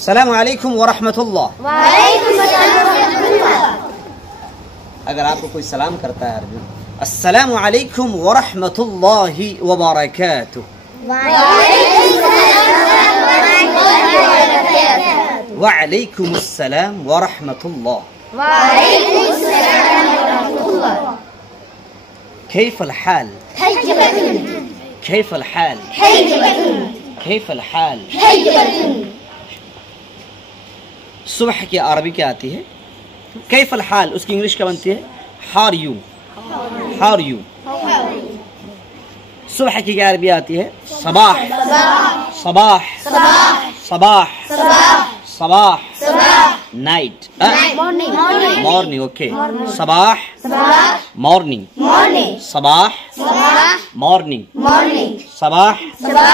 अस्सलामु अलैकुम व रहमतुल्लाह। वालेकुम अस्सलाम व रहमतुल्लाह। अगर आपको कोई सलाम करता है अर्जुन, अस्सलामु अलैकुम व रहमतुल्लाहि व बरकातुहू। व अलैकुम अस्सलाम व रहमतुल्लाह। कैफल हाल? कैफल हाल? कैफल हाल? सुबह की अरबी क्या आती है? कैफल हाल उसकी इंग्लिश क्या बनती है? हार यू। हार यू। सुबह की क्या अरबी आती है? Sabah. Sabah. Sabah. Sabah. Night. Morning. Okay. Sabah morning. Sabah morning. Sabah Sabah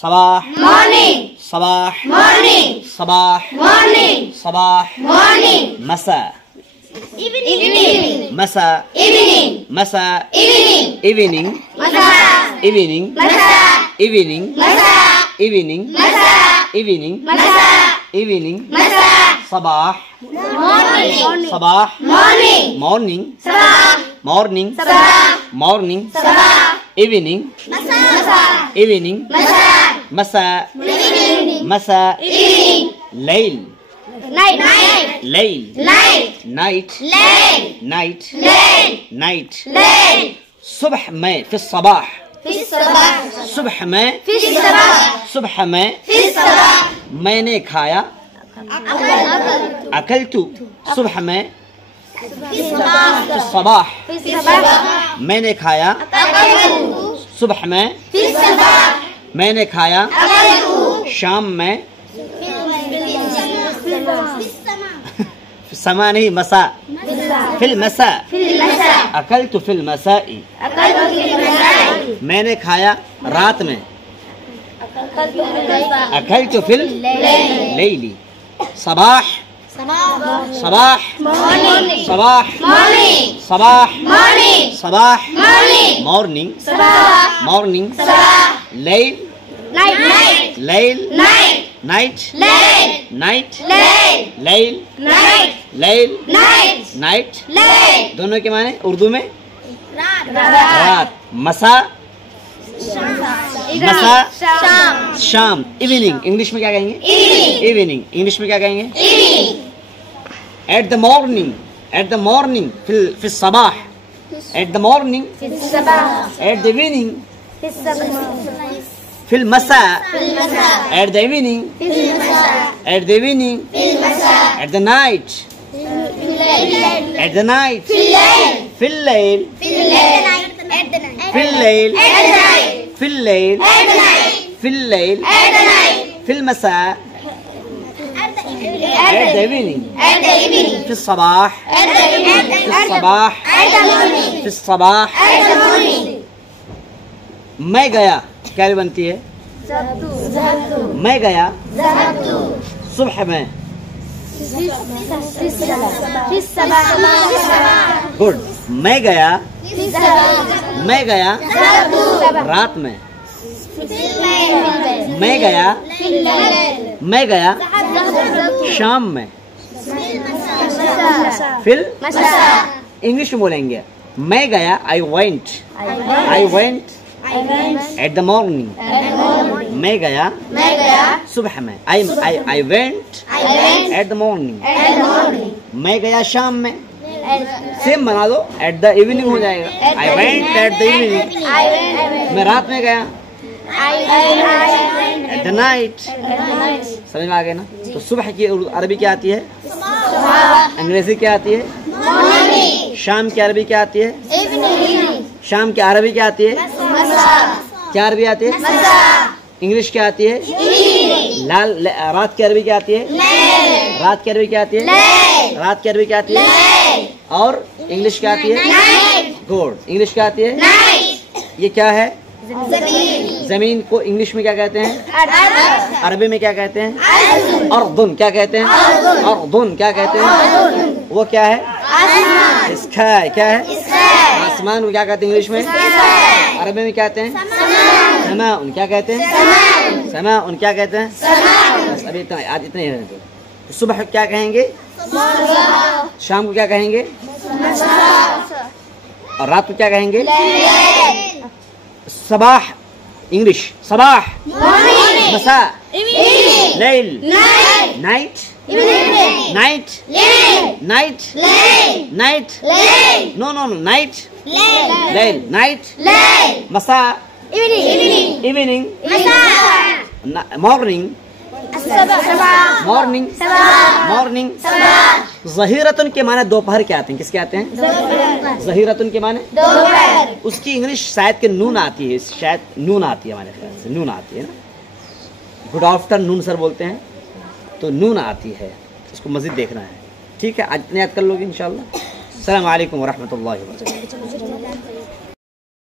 Sabah Sabah Sabah Sabah मसा मसा मसा evening evening evening evening evening evening Sabah Sabah morning morning morning evening evening मसा मसा लैल लैल नाइट नाइट नाइट सुबह में फिर सबाह सुबह में सुबह में मैंने खाया अकलतु सुबह में सबाह मैंने खाया सुबह में मैंने खाया शाम में समा नहीं मसा फिल मसा अकलतु फिल मसाई मैंने खाया रात में अकलतु फिल लैली Sabah Sabah Sabah Sabah Sabah morning morning लैल लैल नाइट नाइट लैल लैल नाइट दोनों के माने उर्दू में रात मसा मसा शाम इवनिंग इंग्लिश में क्या कहेंगे? इवनिंग इंग्लिश में क्या कहेंगे? एट द मॉर्निंग फिर Sabah at the morning at the evening फिर मसा at the evening at the evening at the night at the night फिर लैल फिर लैल फिर लैल फिर लैल फिर मसा एट द इवनिंग फिर सबाह फिर सबाह फिर सबाह मैं गया क्या बनती है? मैं गया सुबह में गुड मैं गया रात में मैं गया शाम में फिर इंग्लिश में बोलेंगे मैं गया I went at the morning मैं गया सुबह में I went at the morning मैं गया शाम में सेम बना दो एट द इवनिंग हो जाएगा I went at the evening मैं रात में गया एट द नाइट समझ में आ गया ना? तो सुबह की अरबी क्या आती है? अंग्रेजी क्या आती है? शाम की अरबी क्या आती है? शाम की अरबी क्या आती है? क्या अरबी आती है? इंग्लिश क्या आती है? रात की अरबी क्या आती है? रात की अरबी क्या आती है? रात की अरबी क्या आती है? और इंग्लिश क्या आती है? गुड इंग्लिश क्या आती है? ये क्या है? जमीन को इंग्लिश में क्या कहते हैं? अरबी में क्या कहते हैं? अर्दुन क्या कहते हैं? अर्दुन क्या कहते हैं? वो क्या है? स्काई क्या है? आसमान को क्या कहते हैं इंग्लिश में? अरबी में क्या कहते हैं? समा क्या कहते हैं? समा उन क्या कहते हैं? बस अभी इतना, आज इतने ही रहने दो। तो सुबह क्या कहेंगे? शाम को क्या कहेंगे? और रात को क्या कहेंगे? सबाह इंग्लिश, सबाह, मसा, लैल, night, night, night, night, no no no, night, लैल, नाइट, मसा, इवनिंग, मॉर्निंग, मॉर्निंग, मॉर्निंग। ज़हीरतुन के माने दोपहर के आते हैं। किसके आते हैं? ज़हीरतुन के माने दोपहर। उसकी इंग्लिश शायद के नून आती है, शायद नून आती है, हमारे ख्याल से नून आती है ना। गुड आफ्टरनून सर बोलते हैं तो नून आती है, इसको मज़ीद देखना है। ठीक है, आज इतने याद कर लोगे इंशाल्लाह। अस्सलामु अलैकुम व रहमतुल्लाहि व बरकातुहू।